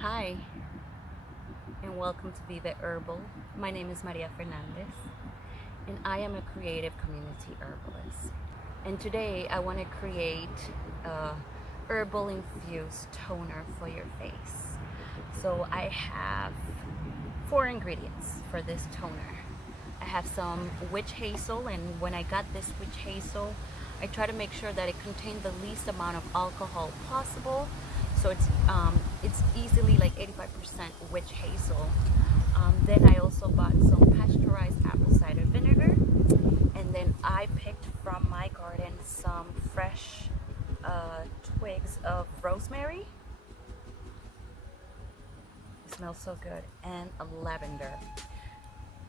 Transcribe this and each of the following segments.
Hi, and welcome to Vive Herbal. My name is Maria Fernandez, and I am a creative community herbalist. And today I want to create a herbal infused toner for your face. So I have four ingredients for this toner. I have some witch hazel, and when I got this witch hazel, I try to make sure that it contained the least amount of alcohol possible. So it's easily like 85% witch hazel. Then I also bought some pasteurized apple cider vinegar, and then I picked from my garden some fresh twigs of rosemary. It smells so good, and a lavender.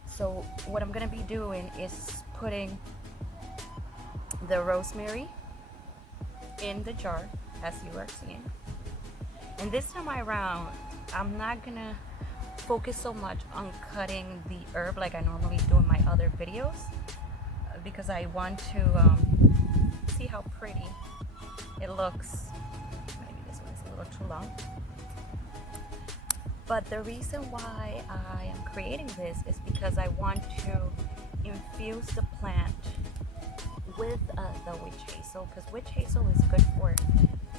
So what I'm gonna be doing is putting the rosemary in the jar, as you are seeing. And this time around, I'm not gonna focus so much on cutting the herb like I normally do in my other videos, because I want to see how pretty it looks. Maybe this one's a little too long. But the reason why I am creating this is because I want to infuse the plant with the witch hazel, because witch hazel is good for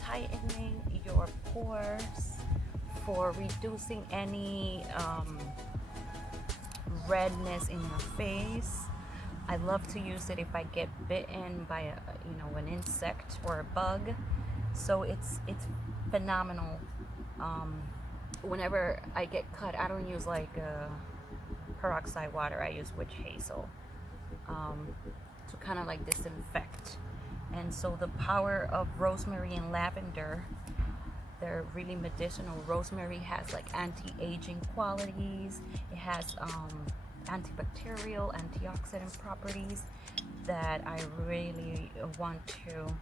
tightening your pores, for reducing any redness in your face. I love to use it if I get bitten by an insect or a bug. So it's phenomenal. Whenever I get cut, I don't use like peroxide water. I use witch hazel to kind of like disinfect. And so the power of rosemary and lavender, they're really medicinal. Rosemary has like anti-aging qualities. It has antibacterial, antioxidant properties that I really want to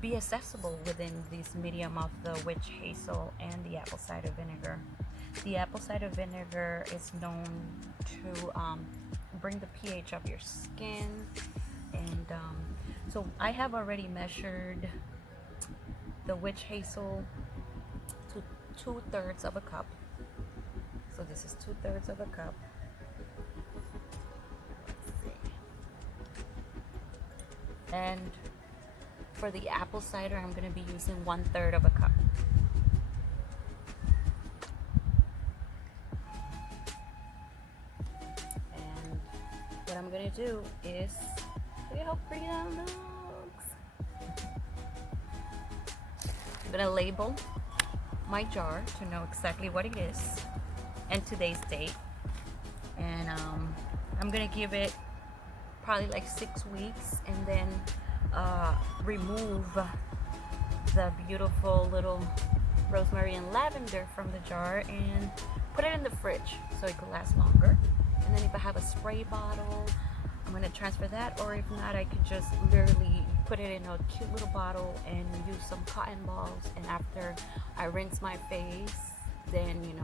be accessible within this medium of the witch hazel and the apple cider vinegar. The apple cider vinegar is known to bring the pH of your skin, and so I have already measured the witch hazel to 2/3 of a cup. So this is 2/3 of a cup. Let's see. And for the apple cider, I'm going to be using 1/3 of a cup. And what I'm going to do is, look at how pretty that looks. I'm going to label my jar to know exactly what it is and today's date. And I'm going to give it probably like 6 weeks, and then remove the beautiful little rosemary and lavender from the jar and put it in the fridge so it could last longer. And then if I have a spray bottle, I'm going to transfer that, or if not, I could just literally put it in a cute little bottle and use some cotton balls, and after I rinse my face, then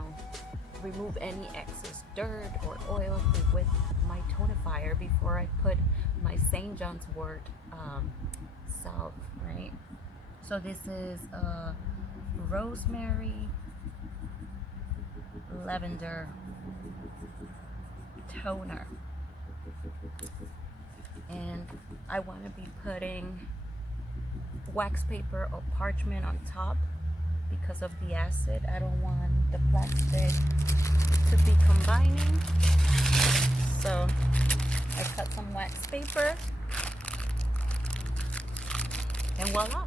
remove any excess dirt or oil with my tonifier before I put my St. John's wort salve, right? So this is rosemary lavender toner, and I want to be putting wax paper or parchment on top because of the acid. I don't want the plastic to be combining, so I cut some wax paper, and voila,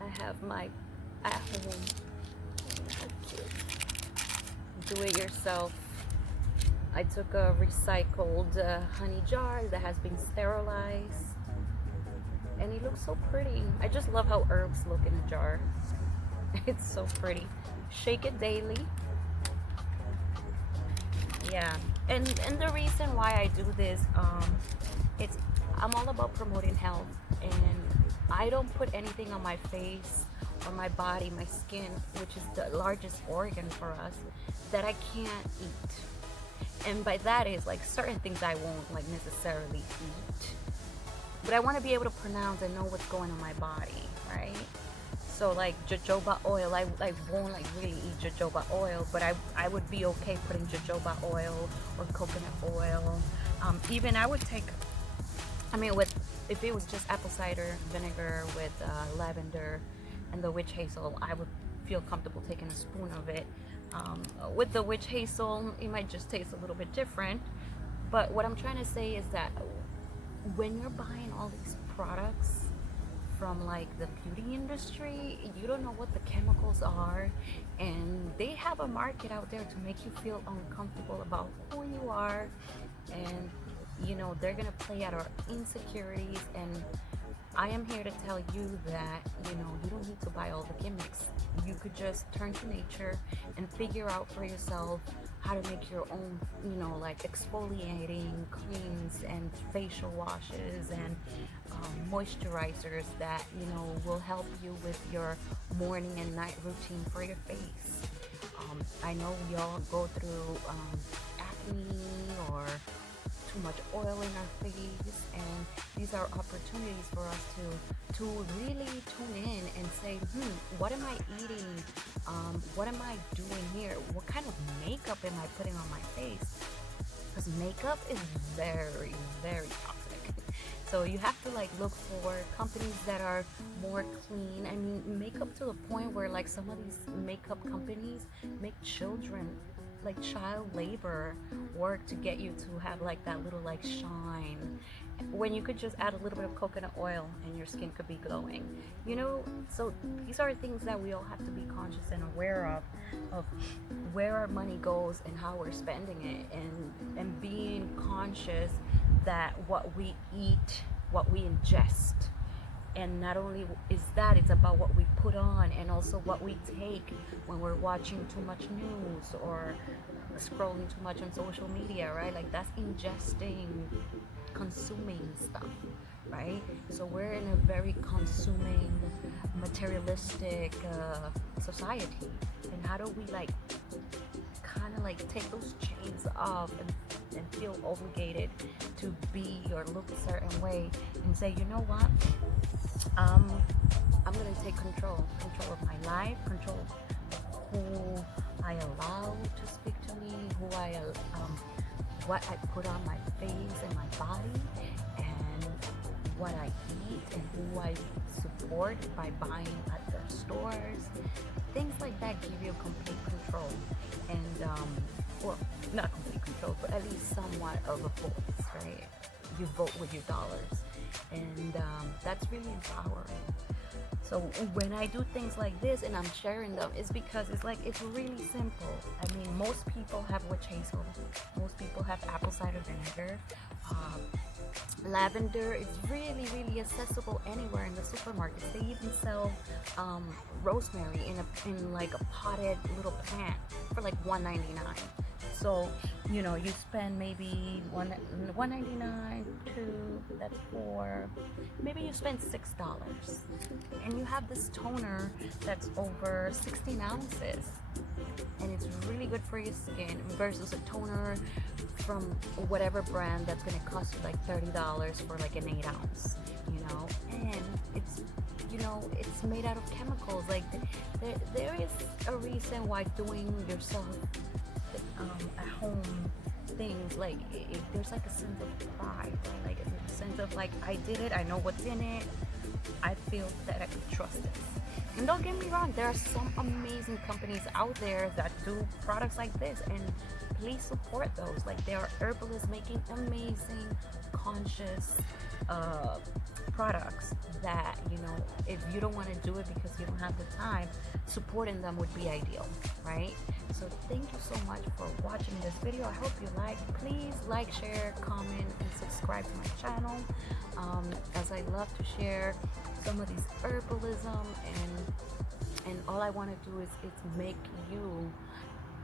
I have my at-home, do-it-yourself. I took a recycled honey jar that has been sterilized, and it looks so pretty. I just love how herbs look in a jar. It's so pretty. Shake it daily. Yeah, and the reason why I do this, I'm all about promoting health, and I don't put anything on my face or my body, my skin, which is the largest organ for us, that I can't eat. And by that is like certain things I won't like necessarily eat, but I want to be able to pronounce and know what's going on my body, right? So like jojoba oil, I won't like really eat jojoba oil, but I would be okay putting jojoba oil or coconut oil. Even I would take, I mean, with if it was just apple cider vinegar with lavender and the witch hazel, I would feel comfortable taking a spoon of it. With the witch hazel, it might just taste a little bit different. But what I'm trying to say is that when you're buying all these products from like the beauty industry, you don't know what the chemicals are, and they have a market out there to make you feel uncomfortable about who you are, and you know they're gonna play at our insecurities. And I am here to tell you that you know you don't need to buy all the gimmicks. You could just turn to nature and figure out for yourself how to make your own, you know, like exfoliating creams and facial washes and moisturizers that you know will help you with your morning and night routine for your face. I know we all go through acne or too much oil in our face, and these are opportunities for us to really tune in and say, what am I eating? What am I doing here? What kind of makeup am I putting on my face? Because makeup is very, very toxic. So you have to like look for companies that are more clean. I mean, makeup to the point where like some of these makeup companies make children, like child labor work to get you to have like that little like shine, when you could just add a little bit of coconut oil and your skin could be glowing, you know. So these are things that we all have to be conscious and aware of where our money goes and how we're spending it, and being conscious that what we eat, what we ingest, and not only is that, it's about what we put on and also what we take when we're watching too much news or scrolling too much on social media, right? Like that's ingesting, consuming stuff, right? So we're in a very consuming, materialistic society. And how do we like kind of like take those chains off and feel obligated to be or look a certain way and say, you know what, I'm gonna take control of my life, control of who I allow to speak to me, who I what I put on my face and my body, and what I eat, and who I support by buying at their stores. Things like that give you complete control, and well, not complete control, but at least somewhat of a voice, right? You vote with your dollars, and that's really empowering. So when I do things like this and I'm sharing them, it's because it's like, it's really simple. I mean, most people have witch hazel, most people have apple cider vinegar. Lavender is really, really accessible anywhere in the supermarkets. They even sell rosemary in like a potted little plant for like $1.99. So you know, you spend maybe $1.99, that's $4, maybe you spend $6, and you have this toner that's over 16 ounces, and it's really good for your skin versus a toner from whatever brand that's gonna cost you like $30 for like an 8 ounce, you know. And it's, you know, it's made out of chemicals. Like there is a reason why doing yourself at home things, like there's like a sense of pride, right? Like a sense of like, I did it, I know what's in it, I feel that I could trust this. And don't get me wrong, there are some amazing companies out there that do products like this, and please support those. Like there are herbalists making amazing, conscious products that, you know, if you don't want to do it because you don't have the time, supporting them would be ideal, right? So thank you so much for watching this video. I hope you like. Please like, share, comment, and subscribe to my channel, as I love to share some of these herbalism, and all I want to do is make you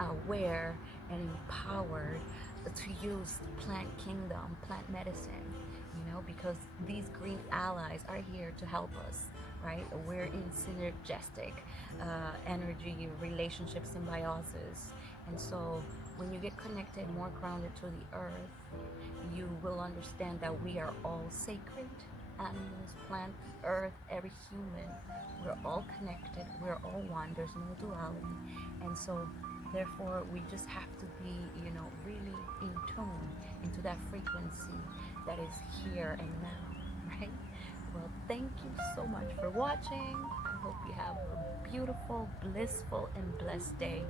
aware and empowered to use plant kingdom, plant medicine, you know, because these green allies are here to help us, right? We're in synergistic energy, relationship, symbiosis. And so when you get connected, more grounded to the earth, you will understand that we are all sacred. Animals, plant, earth, every human, We're all connected. We're all one. There's no duality. And so therefore we just have to be, you know, really in tune into that frequency that is here and now, right? Well, thank you so much for watching. I hope you have a beautiful, blissful, and blessed day.